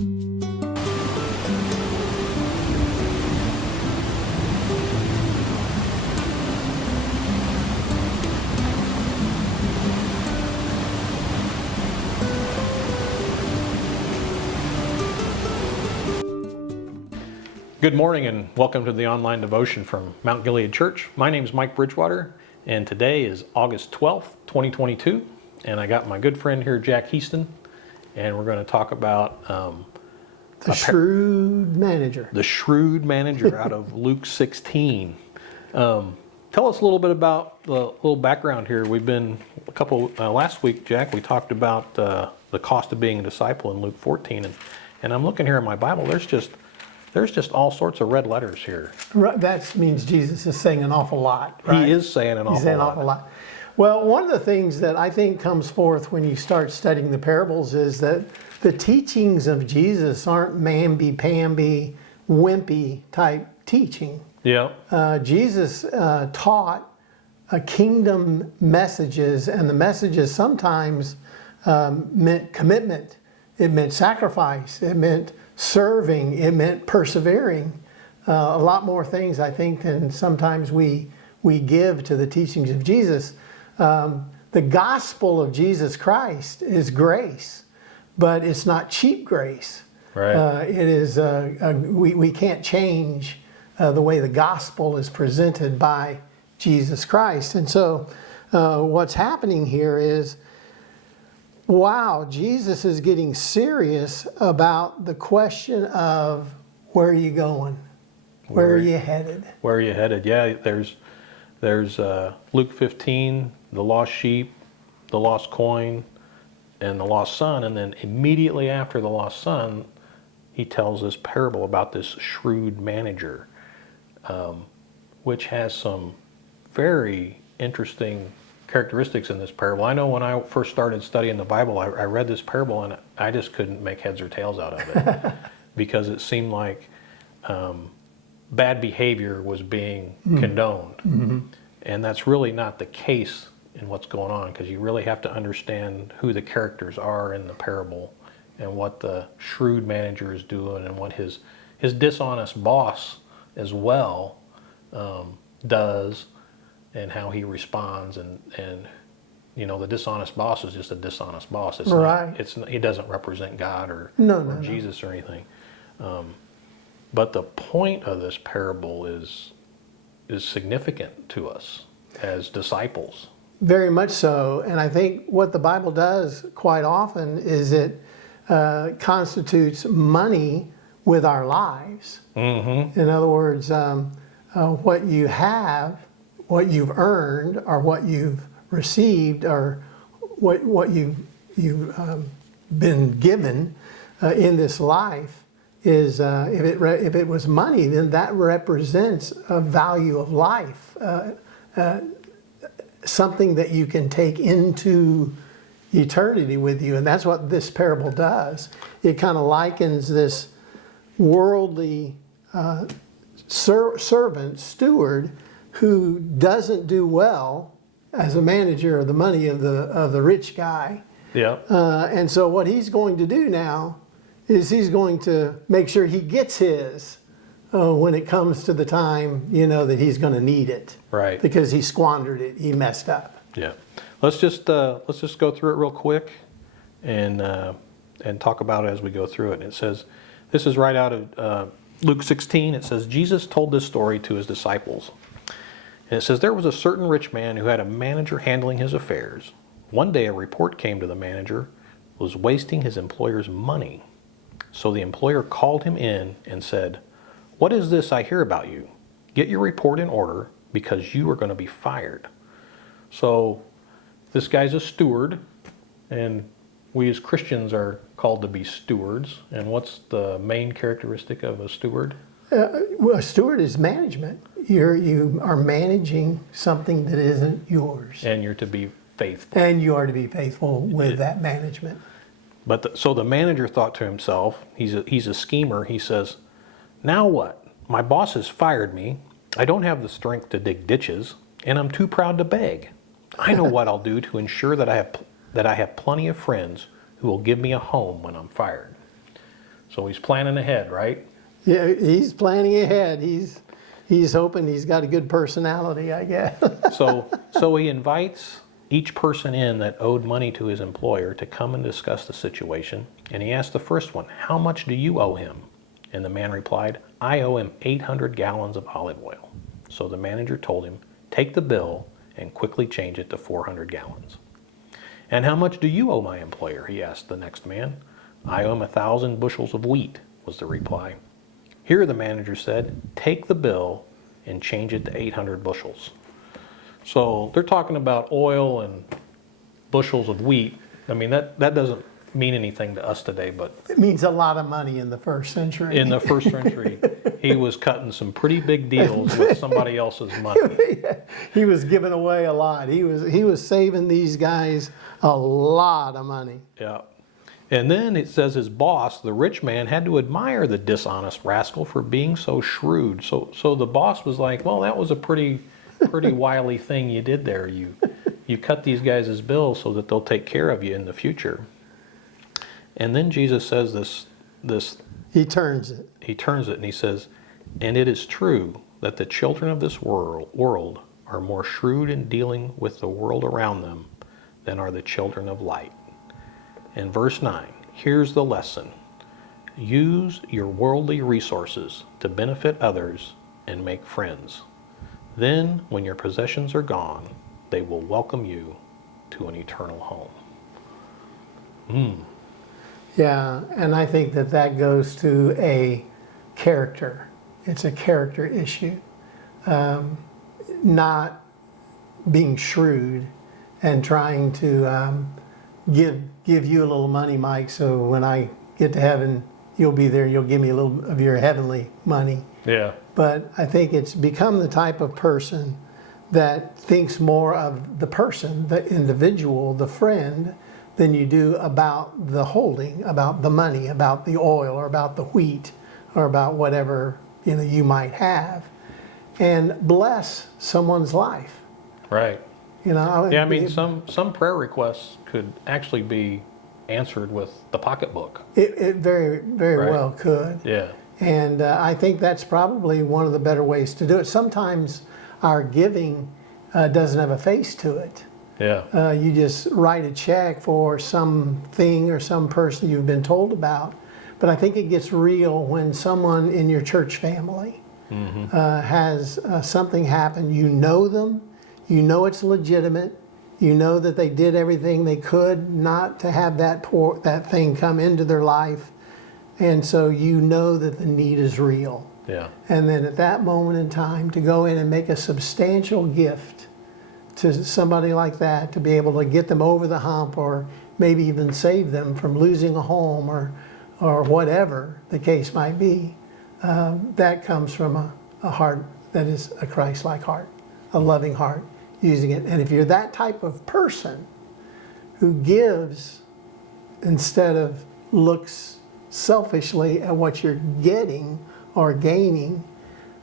Good morning and welcome to the online devotion from Mount Gilead Church. My name is Mike Bridgewater and today is August 12th, 2022, and I got my good friend here, Jack Heaston, and we're going to talk about the Shrewd manager. The Shrewd manager out of Luke 16. Tell us a little bit about the little background here. We've been last week, Jack, we talked about the cost of being a disciple in Luke 14, and I'm looking here in my Bible. There's just all sorts of red letters here. Right, that means Jesus is saying an awful lot, right? He is saying an awful lot. Well, one of the things that I think comes forth when you start studying the parables is that the teachings of Jesus aren't mamby-pamby, wimpy type teaching. Yeah. Jesus taught kingdom messages, and the messages sometimes meant commitment. It meant sacrifice. It meant serving. It meant persevering. A lot more things, I think, than sometimes we give to the teachings of Jesus. The gospel of Jesus Christ is grace, but it's not cheap grace. Right. It is. We can't change the way the gospel is presented by Jesus Christ. And so, what's happening here is, wow, Jesus is getting serious about the question of where are you going? Where are you headed? Where are you headed? Yeah, there's Luke 15, the lost sheep, the lost coin, and the lost son. And then immediately after the lost son, he tells this parable about this shrewd manager, which has some very interesting characteristics in this parable. I know when I first started studying the Bible, I read this parable and I just couldn't make heads or tails out of it because it seemed like bad behavior was being condoned. Mm-hmm. And that's really not the case in what's going on, because you really have to understand who the characters are in the parable and what the shrewd manager is doing and what his dishonest boss as well does, and how he responds, and you know, the dishonest boss is just a dishonest boss. It's right. He doesn't represent God or Jesus or anything. But the point of this parable is significant to us as disciples. Very much so. And I think what the Bible does quite often is it constitutes money with our lives. Mm-hmm. In other words, what you have, what you've earned, or what you've received, or what you've been given in this life is, if it was money, then that represents a value of life, something that you can take into eternity with you. And that's what this parable does. It kind of likens this worldly servant, steward, who doesn't do well as a manager of the money of the rich guy. Yeah. And so what he's going to do now is he's going to make sure he gets his when it comes to the time, that he's going to need it. Right. Because he squandered it. He messed up. Yeah. Let's just go through it real quick and talk about it as we go through it. It says, this is right out of Luke 16. It says, Jesus told this story to his disciples. And it says, there was a certain rich man who had a manager handling his affairs. One day a report came to the manager was wasting his employer's money. So the employer called him in and said, "What is this I hear about you? Get your report in order because you are going to be fired." So this guy's a steward, and we as Christians are called to be stewards. And what's the main characteristic of a steward? Well, a steward is management. You are managing something that isn't yours. And you're to be faithful. And you are to be faithful with that management. But so the manager thought to himself, he's a schemer. He says, "Now what? My boss has fired me. I don't have the strength to dig ditches, and I'm too proud to beg. I know what I'll do to ensure that I have plenty of friends who will give me a home when I'm fired." So he's planning ahead, right? Yeah, he's planning ahead. He's hoping he's got a good personality, I guess. So he invites each person in that owed money to his employer to come and discuss the situation. And he asked the first one, "How much do you owe him?" And the man replied, "I owe him 800 gallons of olive oil." So the manager told him, "Take the bill and quickly change it to 400 gallons. "And how much do you owe my employer?" he asked the next man. "I owe him 1,000 bushels of wheat," was the reply. Here the manager said, "Take the bill and change it to 800 bushels. So they're talking about oil and bushels of wheat. I mean, that doesn't mean anything to us today, but It means a lot of money in the first century. in the first century, he was cutting some pretty big deals with somebody else's money. He was giving away a lot. He was saving these guys a lot of money. Yeah. And then it says his boss, the rich man, had to admire the dishonest rascal for being so shrewd. So the boss was like, "Well, that was a pretty wily thing you did there. You cut these guys' bills so that they'll take care of you in the future." And then Jesus says this. He turns it. He turns it and he says, "And it is true that the children of this world are more shrewd in dealing with the world around them than are the children of light." In verse 9, here's the lesson. Use your worldly resources to benefit others and make friends. Then, when your possessions are gone, they will welcome you to an eternal home. Yeah, and I think that goes to a character. It's a character issue. Not being shrewd and trying to give you a little money, Mike, so when I get to heaven, you'll be there, you'll give me a little of your heavenly money. Yeah. But I think it's become the type of person that thinks more of the person, the individual, the friend, than you do about the holding, about the money, about the oil, or about the wheat, or about whatever you might have, and bless someone's life. Right. Yeah, I mean, some prayer requests could actually be answered with the pocketbook. It very, very Right. well could. Yeah. And I think that's probably one of the better ways to do it. Sometimes our giving doesn't have a face to it. Yeah. You just write a check for something or some person you've been told about. But I think it gets real when someone in your church family has something happen. You know them, you know it's legitimate, you know that they did everything they could not to have that thing come into their life. And so you know that the need is real. Yeah. And then at that moment in time, to go in and make a substantial gift to somebody like that, to be able to get them over the hump, or maybe even save them from losing a home, or whatever the case might be, that comes from a heart that is a Christ-like heart, a loving heart, using it. And if you're that type of person who gives instead of looks selfishly at what you're getting or gaining,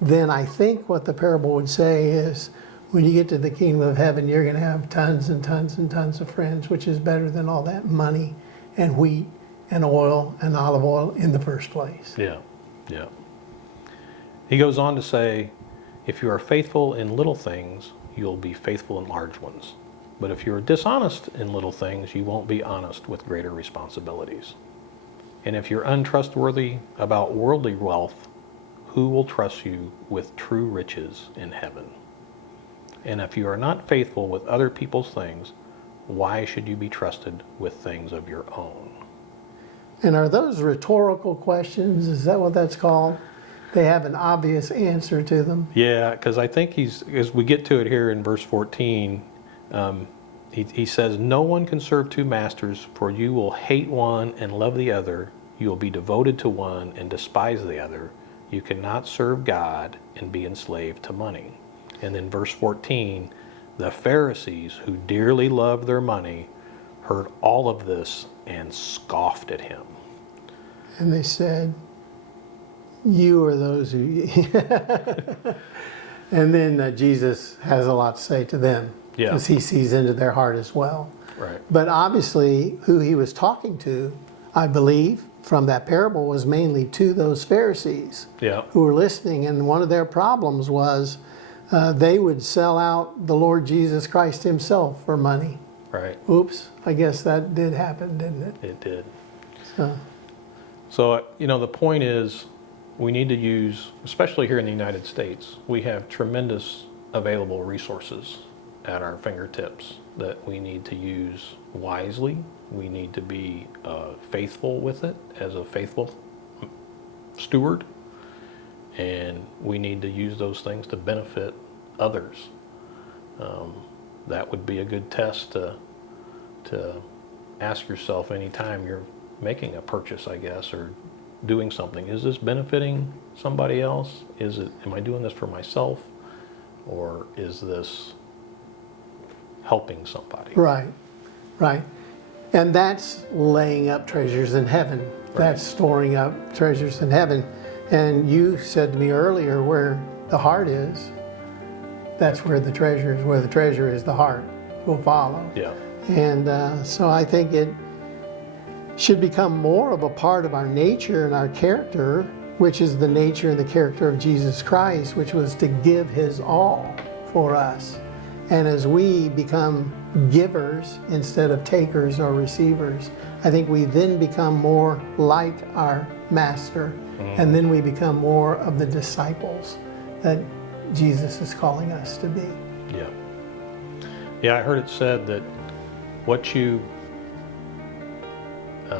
then I think what the parable would say is, when you get to the kingdom of heaven, you're going to have tons and tons and tons of friends, which is better than all that money and wheat and oil and olive oil in the first place. Yeah. Yeah. He goes on to say, if you are faithful in little things, you'll be faithful in large ones. But if you are dishonest in little things, you won't be honest with greater responsibilities. And if you're untrustworthy about worldly wealth, who will trust you with true riches in heaven? And if you are not faithful with other people's things, why should you be trusted with things of your own? And are those rhetorical questions? Is that what that's called? They have an obvious answer to them. Yeah, because I think as we get to it here in verse 14, he says, no one can serve two masters, for you will hate one and love the other. You will be devoted to one and despise the other. You cannot serve God and be enslaved to money. And then verse 14, the Pharisees, who dearly loved their money, heard all of this and scoffed at him. And they said, you are those who... And then Jesus has a lot to say to them. Yeah. Because he sees into their heart as well. Right. But obviously, who he was talking to, I believe, from that parable was mainly to those Pharisees Yeah. who were listening. And one of their problems was they would sell out the Lord Jesus Christ himself for money. Right. Oops, I guess that did happen, didn't it? It did. So, So, the point is we need to use, especially here in the United States, we have tremendous available resources at our fingertips that we need to use wisely. We need to be faithful with it as a faithful steward. And we need to use those things to benefit others. That would be a good test to ask yourself anytime you're making a purchase, I guess, or doing something. Is this benefiting somebody else? Am I doing this for myself? Or is this helping somebody? right, right. And that's laying up treasures in heaven. That's storing up treasures in heaven. And you said to me earlier, where the heart is, that's where the treasure is. Where the treasure is, the heart will follow. Yeah. And so I think it should become more of a part of our nature and our character, which is the nature and the character of Jesus Christ, which was to give his all for us. And as we become givers instead of takers or receivers, I think we then become more like our master, and then we become more of the disciples that Jesus is calling us to be. Yeah. Yeah, I heard it said that what you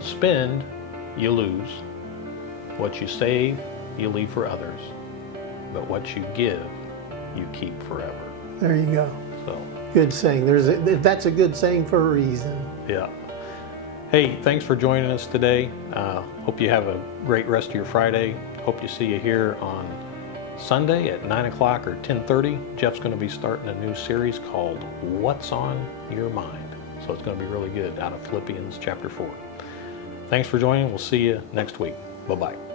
spend, you lose. What you save, you leave for others. But what you give, you keep forever. There you go. So, Good saying. That's a good saying for a reason. yeah. Hey, thanks for joining us today. Hope you have a great rest of your Friday. Hope to see you here on Sunday at 9 o'clock or 10:30. Jeff's going to be starting a new series called What's on Your Mind. So it's going to be really good out of Philippians chapter 4. Thanks for joining. We'll see you next week. Bye-bye.